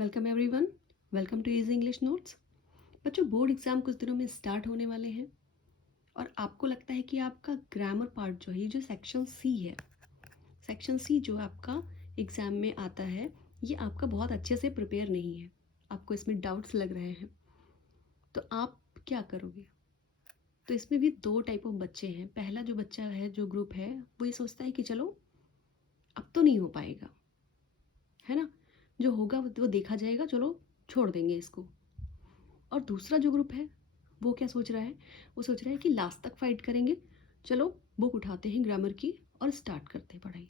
Welcome everyone. Welcome to easy English notes. बच्चों, board exam कुछ दिनों में स्टार्ट होने वाले हैं और आपको लगता है कि आपका ग्रामर पार्ट जो है, ये जो सेक्शन सी है, सेक्शन सी जो आपका एग्ज़ाम में आता है, ये आपका बहुत अच्छे से प्रिपेयर नहीं है। आपको इसमें डाउट्स लग रहे हैं, तो आप क्या करोगे? तो इसमें भी दो टाइप ऑफ बच्चे हैं। पहला जो बच्चा है, जो ग्रुप है, वो ये सोचता है कि चलो अब तो नहीं हो पाएगा, है ना, जो होगा वो देखा जाएगा, चलो छोड़ देंगे इसको। और दूसरा जो ग्रुप है, वो क्या सोच रहा है? वो सोच रहा है कि लास्ट तक फाइट करेंगे, चलो बुक उठाते हैं ग्रामर की और स्टार्ट करते हैं पढ़ाई।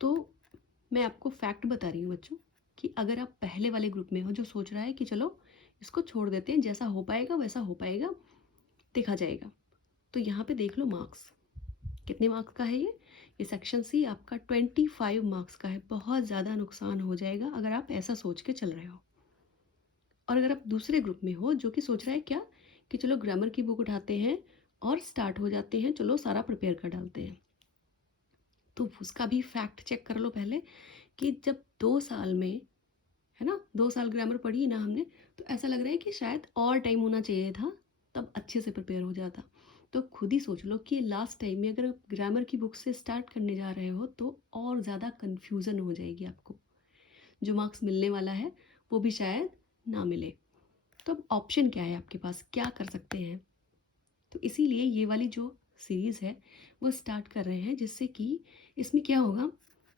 तो मैं आपको फैक्ट बता रही हूँ बच्चों कि अगर आप पहले वाले ग्रुप में हो जो सोच रहा है कि चलो इसको छोड़ देते हैं, जैसा हो पाएगा वैसा हो पाएगा, देखा जाएगा, तो यहाँ पे देख लो मार्क्स कितने मार्क्स का है। ये सेक्शन सी आपका 25 मार्क्स का है। बहुत ज़्यादा नुकसान हो जाएगा अगर आप ऐसा सोच के चल रहे हो। और अगर आप दूसरे ग्रुप में हो जो कि सोच रहा है क्या कि चलो ग्रामर की बुक उठाते हैं और स्टार्ट हो जाते हैं, चलो सारा प्रिपेयर कर डालते हैं, तो उसका भी फैक्ट चेक कर लो पहले कि जब 2 साल में, है ना, 2 साल ग्रामर पढ़ी ना हमने, तो ऐसा लग रहा है कि शायद और टाइम होना चाहिए था, तब अच्छे से प्रिपेयर हो जाता। तो खुद ही सोच लो कि लास्ट टाइम में अगर आप ग्रामर की बुक से स्टार्ट करने जा रहे हो तो और ज़्यादा कन्फ्यूज़न हो जाएगी आपको। जो मार्क्स मिलने वाला है वो भी शायद ना मिले। तो अब ऑप्शन क्या है आपके पास, क्या कर सकते हैं? तो इसीलिए ये वाली जो सीरीज़ है वो स्टार्ट कर रहे हैं, जिससे कि इसमें क्या होगा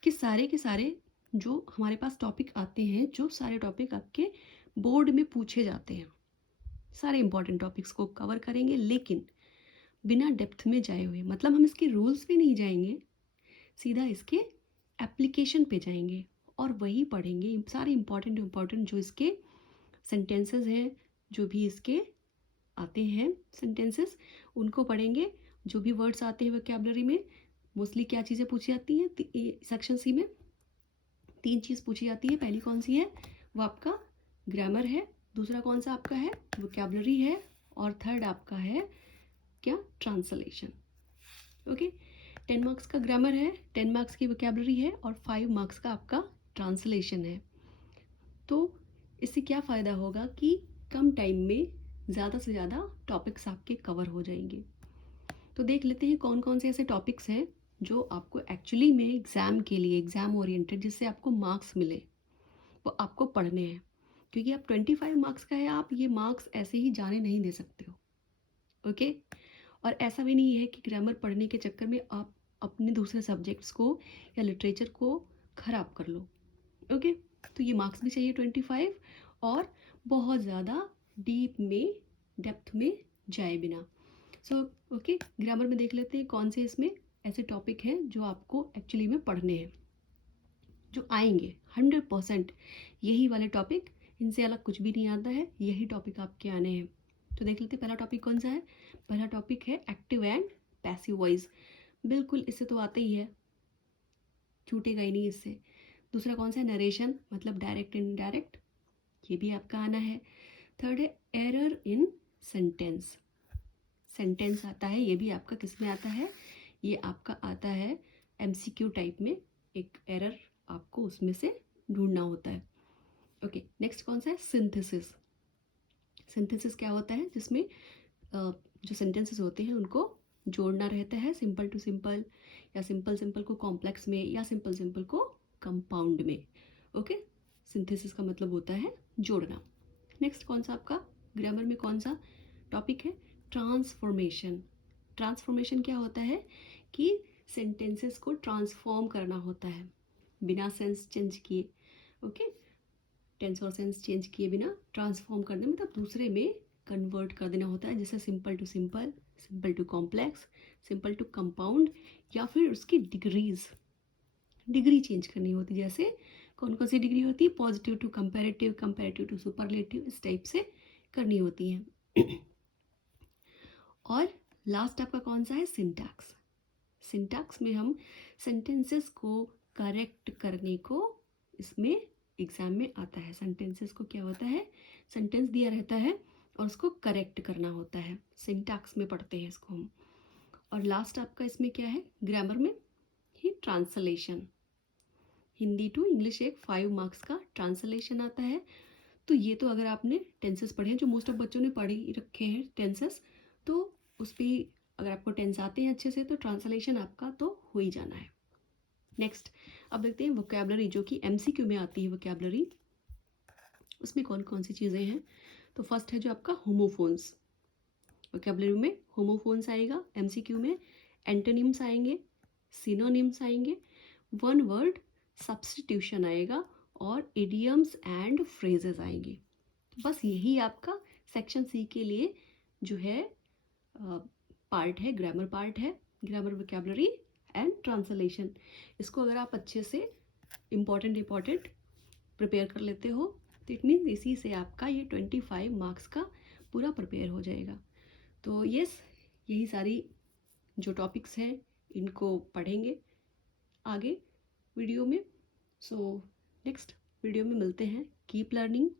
कि सारे के सारे जो हमारे पास टॉपिक आते हैं, जो सारे टॉपिक आपके बोर्ड में पूछे जाते हैं, सारे इंपॉर्टेंट टॉपिक्स को कवर करेंगे, लेकिन बिना डेप्थ में जाए हुए। मतलब हम इसके रूल्स पे नहीं जाएंगे, सीधा इसके एप्लीकेशन पे जाएंगे और वही पढ़ेंगे। सारे इंपॉर्टेंट जो इसके सेंटेंसेस हैं, जो भी इसके आते हैं सेंटेंसेस, उनको पढ़ेंगे। जो भी वर्ड्स आते हैं वोकैबलरी में, मोस्टली क्या चीज़ें पूछी जाती हैं सेक्शन सी में? 3 चीज़ पूछी जाती है। पहली कौन सी है? वो आपका ग्रामर है। दूसरा कौन सा आपका है? वोकैबलरी है। और थर्ड आपका है क्या? ट्रांसलेशन। ओके, 10 मार्क्स का ग्रामर है, 10 मार्क्स की वोकैबलरी है और 5 मार्क्स का आपका ट्रांसलेशन है। तो इससे क्या फ़ायदा होगा कि कम टाइम में ज़्यादा से ज़्यादा टॉपिक्स आपके कवर हो जाएंगे। तो देख लेते हैं कौन कौन से ऐसे टॉपिक्स हैं जो आपको एक्चुअली में एग्ज़ाम के लिए, एग्ज़ाम ओरिएंटेड, जिससे आपको मार्क्स मिले, वो आपको पढ़ने हैं। क्योंकि आप 25 मार्क्स का है, आप ये मार्क्स ऐसे ही जाने नहीं दे सकते हो। ओके, और ऐसा भी नहीं है कि ग्रामर पढ़ने के चक्कर में आप अपने दूसरे सब्जेक्ट्स को या लिटरेचर को ख़राब कर लो। ओके, तो ये मार्क्स भी चाहिए 25, और बहुत ज़्यादा डीप में, डेप्थ में जाए बिना। सो ओके, ग्रामर में देख लेते हैं कौन से इसमें ऐसे टॉपिक हैं जो आपको एक्चुअली में पढ़ने हैं, जो आएंगे 100%। यही वाले टॉपिक, इनसे अलग कुछ भी नहीं आता है, यही टॉपिक आपके आने हैं। तो देख लेते हैं पहला टॉपिक कौन सा है। पहला टॉपिक है एक्टिव एंड पैसिव वॉइस। बिल्कुल, इससे तो आता ही है, छूटेगा ही नहीं इससे। दूसरा कौन सा है? नरेशन, मतलब डायरेक्ट एंड इनडायरेक्ट, ये भी आपका आना है। थर्ड है एरर इन सेंटेंस। सेंटेंस आता है, ये भी आपका किस में आता है? ये आपका आता है एमसीक्यू टाइप में, एक एरर आपको उसमें से ढूंढना होता है। ओके, नेक्स्ट कौन सा है? सिंथेसिस। सिंथेसिस क्या होता है? जिसमें जो सेंटेंसेस होते हैं उनको जोड़ना रहता है, सिंपल टू सिंपल, या सिंपल सिंपल को कॉम्प्लेक्स में, या सिंपल सिंपल को कंपाउंड में। ओके, सिंथेसिस का मतलब होता है जोड़ना। नेक्स्ट कौन सा आपका ग्रामर में कौन सा टॉपिक है? ट्रांसफॉर्मेशन। ट्रांसफॉर्मेशन क्या होता है कि सेंटेंसेस को ट्रांसफॉर्म करना होता है बिना सेंस चेंज किए। ओके, टेंस और सेंस चेंज किए बिना ट्रांसफॉर्म करने, मतलब दूसरे में कन्वर्ट कर देना होता है, जैसे simple to simple, simple to complex, simple to compound, या फिर उसकी डिग्री चेंज करनी होती है। जैसे कौन कौन सी डिग्री होती है? Positive to comparative, comparative to superlative, इस टाइप से करनी होती है। और लास्ट आपका कौन सा है? सिंटैक्स। सिंटैक्स में हम सेंटेंसेस को करेक्ट करने को, इसमें एग्जाम में आता है। सेंटेंसेस को क्या होता है? सेंटेंस दिया रहता है और उसको करेक्ट करना होता है, सिंटैक्स में पढ़ते हैं इसको हम। और लास्ट आपका इसमें क्या है ग्रामर में? ही ट्रांसलेशन। हिंदी टू इंग्लिश एक 5 मार्क्स का ट्रांसलेशन आता है। तो ये तो अगर आपने टेंसेस पढ़े हैं, जो मोस्ट ऑफ बच्चों ने पढ़ ही रखे हैं टेंसेस, तो उस पर अगर आपको टेंस आते हैं अच्छे से तो ट्रांसलेशन आपका तो हो ही जाना है। नेक्स्ट अब देखते हैं वोकेबलरी, जो कि एमसीक्यू में आती है वोकेबलरी। उसमें कौन कौन सी चीज़ें हैं। तो फर्स्ट है जो आपका होमोफोन्स। वोकेबलरी में होमोफोन्स आएगा। एमसीक्यू में एंटोनिम्स आएंगे, सिनोनिम्स आएंगे, वन वर्ड सब्स्टिट्यूशन आएगा और इडियम्स एंड फ्रेजेस आएंगे। बस यही आपका सेक्शन सी के लिए जो है पार्ट है, ग्रामर पार्ट है, ग्रामर वोकेबलरी एंड ट्रांसलेशन। इसको अगर आप अच्छे से इम्पॉर्टेंट प्रिपेयर कर लेते हो तो इट मीन्स इसी से आपका ये 25 मार्क्स का पूरा प्रिपेयर हो जाएगा। तो यस, यही सारी जो टॉपिक्स हैं इनको पढ़ेंगे आगे वीडियो में। सो नेक्स्ट वीडियो में मिलते हैं। Keep learning.